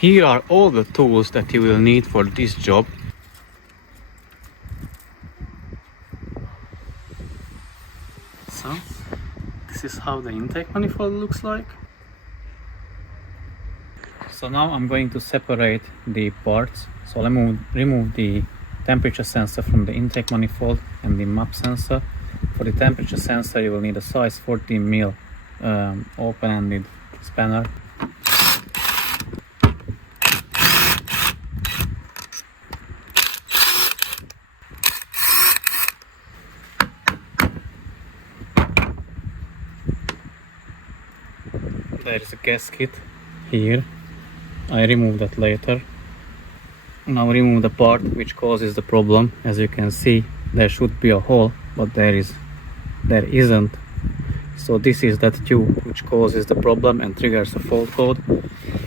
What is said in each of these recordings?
Here are all the tools that you will need for this job. So, this is how the intake manifold looks like. So now I'm going to separate the parts. So let me remove the temperature sensor from the intake manifold and the map sensor. For the temperature sensor you will need a size 14mm open-ended spanner. There is a gasket here. I remove that later. Now remove the part which causes the problem. As you can see, there should be a hole, but there isn't. So this is that tube which causes the problem and triggers a fault code.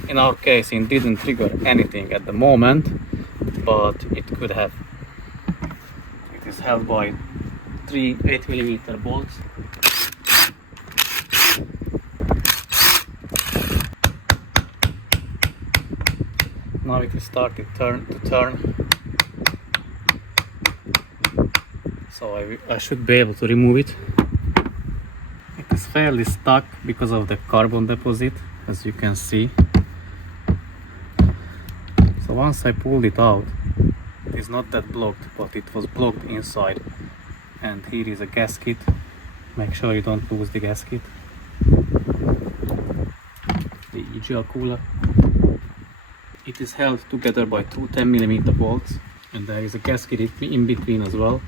In our case, it didn't trigger anything at the moment, but it could have. It is held by 3 8mm bolts. Now it will start to turn. So I should be able to remove it. It is fairly stuck because of the carbon deposit, as you can see. So once I pulled it out, it is not that blocked, but it was blocked inside. And here is a gasket. Make sure you don't lose the gasket. The EGR cooler. It is held together by 2 10mm bolts, and there is a gasket in between as well.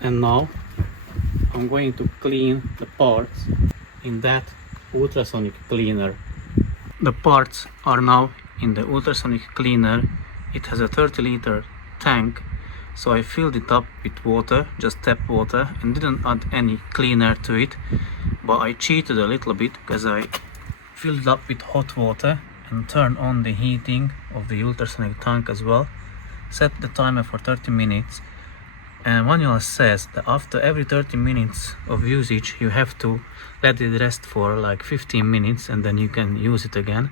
And now I'm going to clean the parts in that ultrasonic cleaner. The parts are now in the ultrasonic cleaner. It has a 30-liter tank, so I filled it up with water, just tap water, and didn't add any cleaner to it. But I cheated a little bit because I filled it up with hot water and turned on the heating of the ultrasonic tank as well. Set the timer for 30 minutes, and manual says that after every 30 minutes of usage you have to let it rest for like 15 minutes and then you can use it again,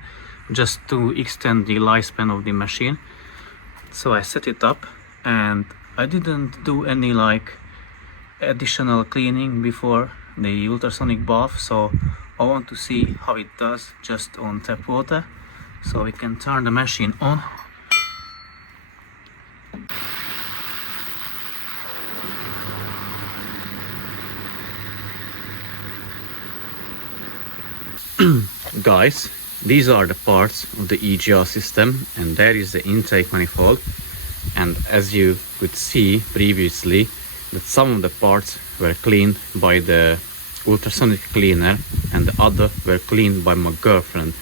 just to extend the lifespan of the machine. So I set it up, and I didn't do any like additional cleaning before the ultrasonic bath, so I want to see how it does just on tap water. So we can turn the machine on. Guys, these are the parts of the EGR system, and there is the intake manifold. And as you could see previously, that some of the parts were cleaned by the ultrasonic cleaner and the other were cleaned by my girlfriend.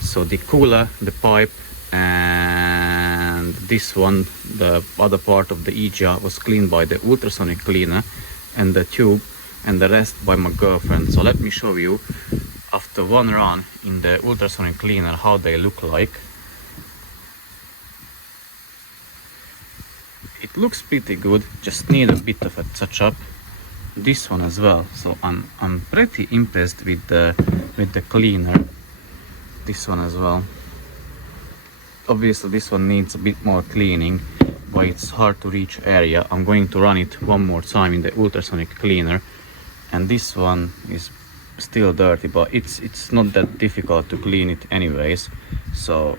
So the cooler, the pipe, and this one, the other part of the EGR, was cleaned by the ultrasonic cleaner, and the tube and the rest by my girlfriend. So let me show you after one run in the ultrasonic cleaner how they look like. It looks pretty good, just need a bit of a touch up. This one as well. So I'm pretty impressed with the cleaner. This one as well. Obviously this one needs a bit more cleaning, but it's hard to reach area. I'm going to run it one more time in the ultrasonic cleaner, and this one is still dirty, but it's not that difficult to clean it anyways. So,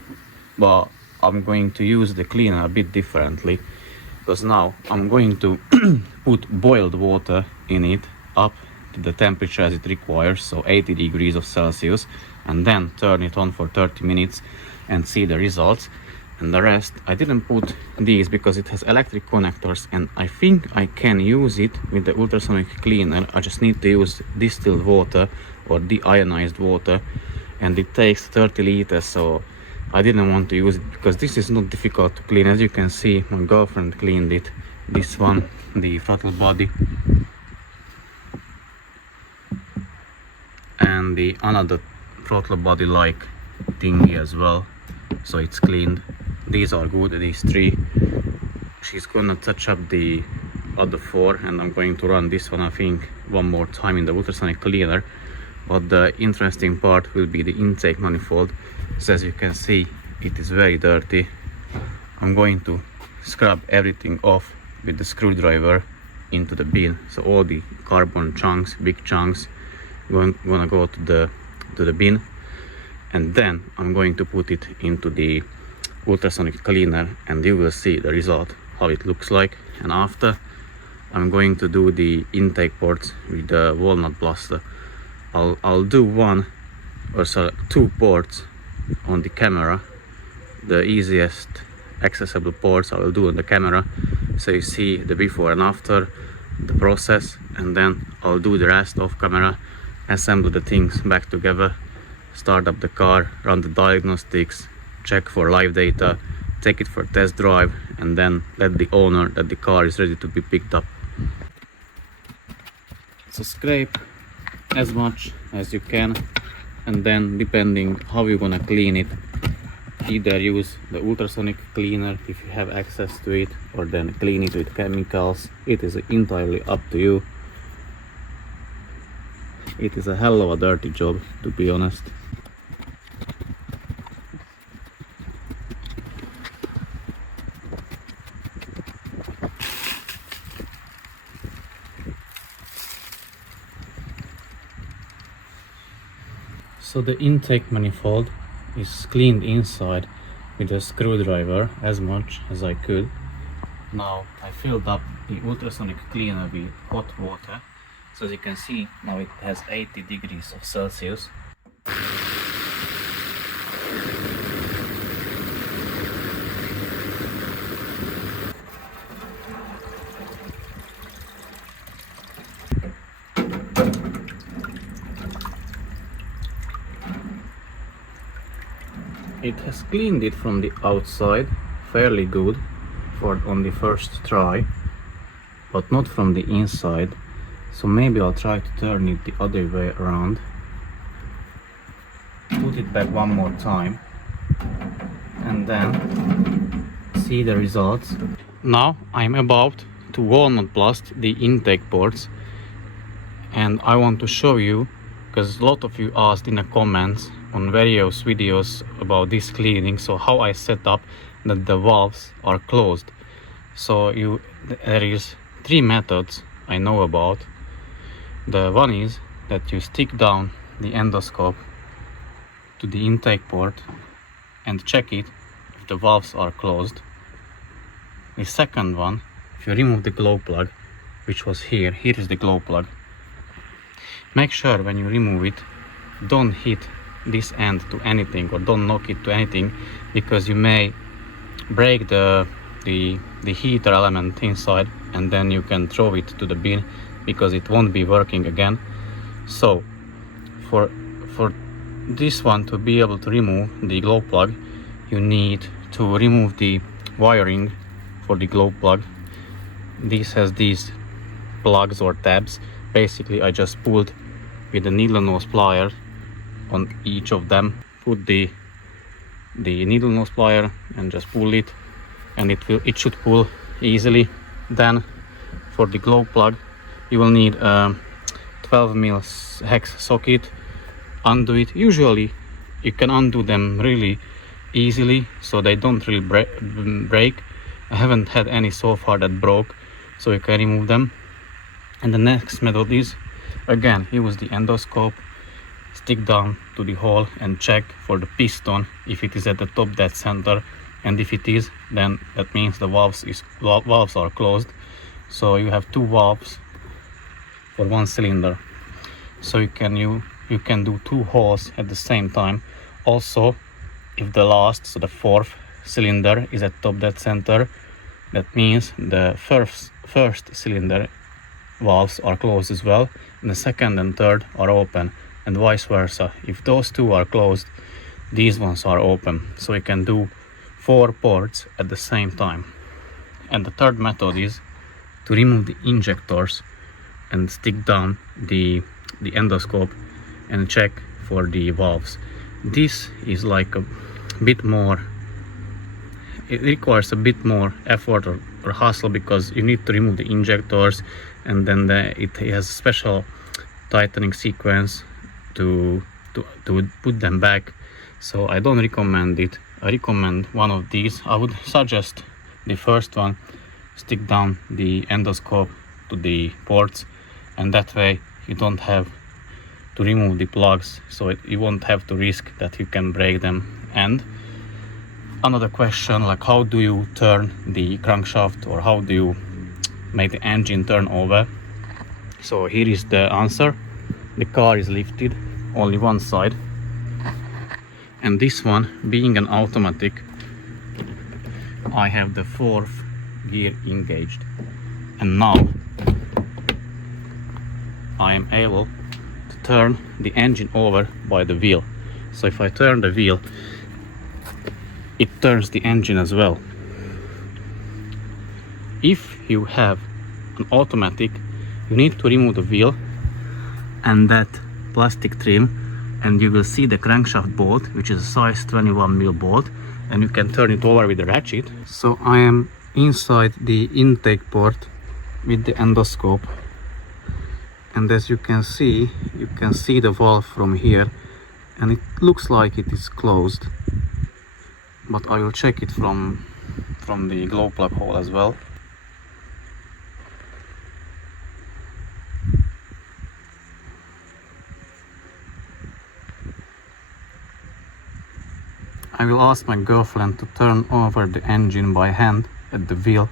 but I'm going to use the cleaner a bit differently, because now I'm going to put boiled water in it up to the temperature as it requires, so 80 degrees of Celsius, and then turn it on for 30 minutes and see the results. And the rest, I didn't put these because it has electric connectors, and I think I can use it with the ultrasonic cleaner. I just need to use distilled water or deionized water, and it takes 30 liters, so I didn't want to use it because this is not difficult to clean. As you can see, my girlfriend cleaned it. This one, the throttle body, and the another throttle body like thingy as well. so it's cleaned. These are good, these 3. She's gonna touch up the other 4, and I'm going to run this one, I think, one more time in the ultrasonic cleaner. But the interesting part will be the intake manifold. So as you can see, it is very dirty. I'm going to scrub everything off with the screwdriver into the bin. So all the carbon chunks, big chunks, gonna go to the bin, and then I'm going to put it into the ultrasonic cleaner, and you will see the result, how it looks like. And after, I'm going to do the intake ports with the Walnut blaster. I'll do 1 or 2 ports on the camera. The easiest accessible ports I will do on the camera, so you see the before and after the process, and then I'll do the rest off camera, assemble the things back together, start up the car, run the diagnostics, check for live data, take it for test drive, and then let the owner that the car is ready to be picked up. So scrape as much as you can, and then depending how you're gonna clean it, either use the ultrasonic cleaner if you have access to it, or then clean it with chemicals. It is entirely up to you. It is a hell of a dirty job, to be honest. So the intake manifold is cleaned inside with a screwdriver as much as I could. Now I filled up the ultrasonic cleaner with hot water. So as you can see, now it has 80 degrees of Celsius. It has cleaned it from the outside fairly good on the first try, but not from the inside. So maybe I'll try to turn it the other way around. Put it back one more time and then see the results. Now I'm about to Walnut blast the intake ports, and I want to show you, because a lot of you asked in the comments on various videos about this cleaning, so how I set up that the valves are closed. So there is 3 methods I know about. The one is that you stick down the endoscope to the intake port and check it if the valves are closed. The second one, if you remove the glow plug, which was here is the glow plug. Make sure when you remove it, don't hit this end to anything, or don't knock it to anything, because you may break the heater element inside, and then you can throw it to the bin because it won't be working again. So for this one to be able to remove the glow plug, you need to remove the wiring for the glow plug. This has these plugs or tabs. Basically I just pulled with the needle nose plier on each of them, put the needle nose plier and just pull it, and it should pull easily. Then for the glow plug you will need a 12mm hex socket. Undo it. Usually you can undo them really easily, so they don't really break. I haven't had any so far that broke, so you can remove them. And the next method is, again, use the endoscope, stick down to the hole and check for the piston if it is at the top dead center, and if it is, then that means the valves are closed. So you have 2 valves for 1 cylinder, so you can do 2 holes at the same time. Also, if the last, so the 4th cylinder is at top dead center, that means the first cylinder valves are closed as well, and the 2nd and 3rd are open, and vice versa. If those 2 are closed, these ones are open. So you can do 4 ports at the same time. And the third method is to remove the injectors and stick down the endoscope and check for the valves. This is like a bit more, it requires a bit more effort or hassle, because you need to remove the injectors, and then it has a special tightening sequence to put them back. So I don't recommend it. I recommend one of these. I would suggest the first one. Stick down the endoscope to the ports, and that way you don't have to remove the plugs, so you won't have to risk that you can break them. And another question, like how do you turn the crankshaft, or how do you make the engine turn over? So here is the answer. The car is lifted only one side, and this one being an automatic, I have the fourth gear engaged, and now I am able to turn the engine over by the wheel. So if I turn the wheel, it turns the engine as well. If you have an automatic, you need to remove the wheel and that plastic trim, and you will see the crankshaft bolt, which is a size 21mm bolt, and you can turn it over with a ratchet. So I am inside the intake port with the endoscope, and as you can see the valve from here, and it looks like it is closed, but I will check it from the glow plug hole as well. I will ask my girlfriend to turn over the engine by hand at the wheel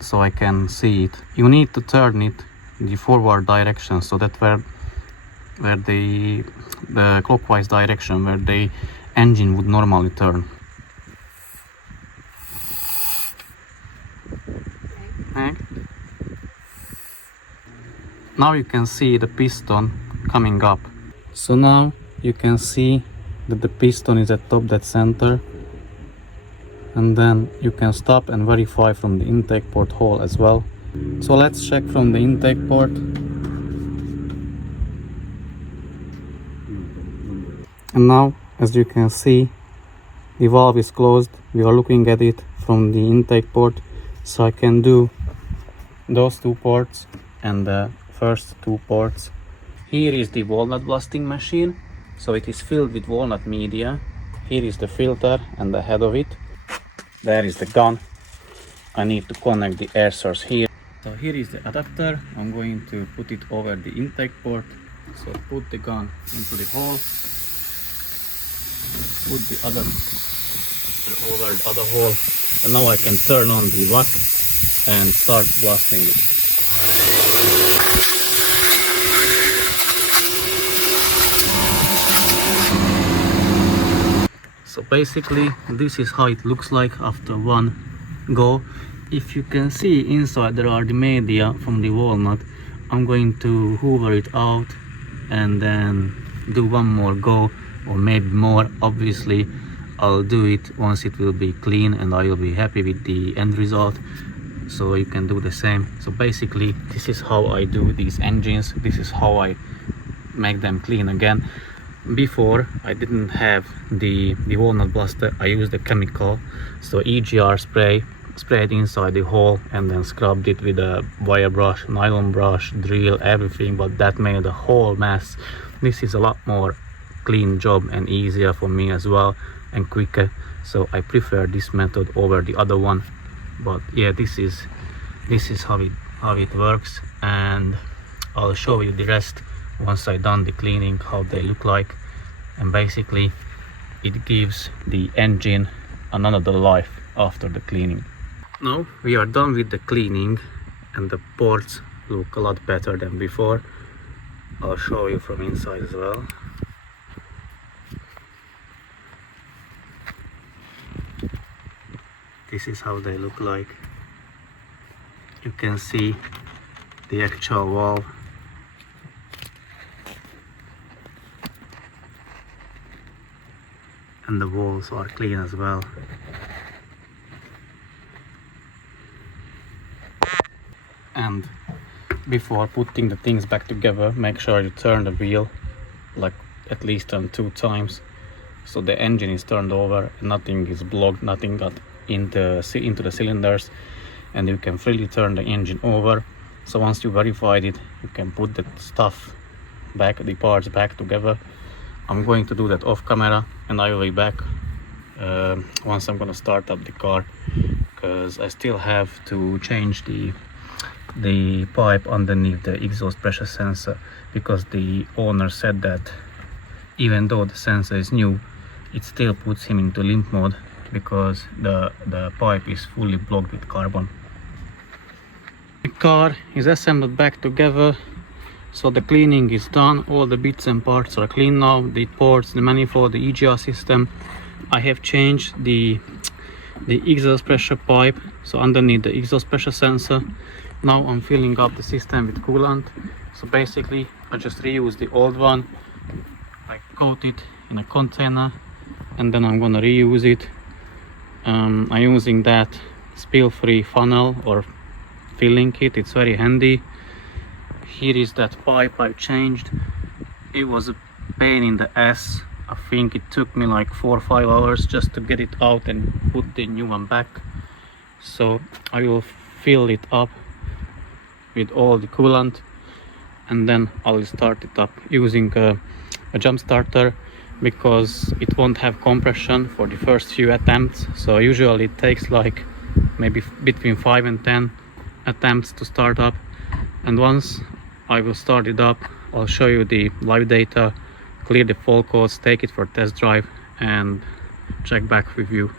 so I can see it. You need to turn it in the forward direction, so that where the clockwise direction where the engine would normally turn. Okay. Now you can see the piston coming up. So now you can see that the piston is at top dead center, and then you can stop and verify from the intake port hole as well. So let's check from the intake port. And now, as you can see, the valve is closed. We are looking at it from the intake port, so I can do those two ports and the first two ports. Here is the walnut blasting machine. So it is filled with walnut media. Here is the filter and the head of it. There is the gun. I need to connect the air source here. So here is the adapter. I'm going to put it over the intake port. So put the gun into the hole. Put the adapter over the other hole. And now I can turn on the vac and start blasting it. So basically this is how it looks like after one go. If you can see inside there are the media from the walnut. I'm going to hoover it out and then do one more go, or maybe more. Obviously I'll do it once it will be clean and I will be happy with the end result, so you can do the same. So basically this is how I do these engines. This is how I make them clean again. Before I didn't have the walnut blaster. I used the chemical, so EGR spray, sprayed inside the hole and then scrubbed it with a wire brush, nylon brush, drill, everything, but that made a whole mess. This is a lot more clean job and easier for me as well, and quicker, so I prefer this method over the other one. But yeah, this is how it works, and I'll show you the rest once I done the cleaning, how they look like. And basically it gives the engine another life after the cleaning. Now we are done with the cleaning and the ports look a lot better than before. I'll show you from inside as well. This is how they look like. You can see the actual valve. And the walls are clean as well. And before putting the things back together, make sure you turn the wheel like at least 2 times, so the engine is turned over, nothing is blocked, nothing got into the cylinders, and you can freely turn the engine over. So once you verified it, you can put the stuff back, the parts back together. I'm going to do that off camera, and I will be back once I'm gonna start up the car, because I still have to change the pipe underneath the exhaust pressure sensor, because the owner said that even though the sensor is new, it still puts him into limp mode because the pipe is fully blocked with carbon. The car is assembled back together, so the cleaning is done. All the bits and parts are clean now. The ports, the manifold, the EGR system. I have changed the exhaust pressure pipe, so underneath the exhaust pressure sensor. Now I'm filling up the system with coolant. So basically I just reuse the old one, I coat it in a container, and then I'm gonna reuse it. I'm using that spill-free funnel or filling kit. It's very handy. Here is that pipe I changed. It was a pain in the ass. I think it took me like 4 or 5 hours just to get it out and put the new one back. So I will fill it up with all the coolant, and then I will start it up using a jump starter, because it won't have compression for the first few attempts. So usually it takes like maybe between 5 and 10 attempts to start up. And once I will start it up, I'll show you the live data, clear the fault codes, take it for test drive, and check back with you.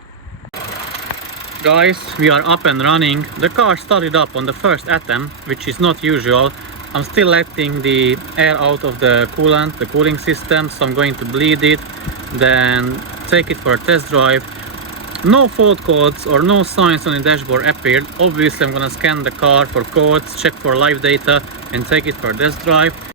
Guys, we are up and running. The car started up on the first attempt, which is not usual. I'm still letting the air out of the coolant, the cooling system, so I'm going to bleed it, then take it for a test drive. No fault codes or no signs on the dashboard appeared. Obviously I'm gonna scan the car for codes, check for live data, and take it for a test drive.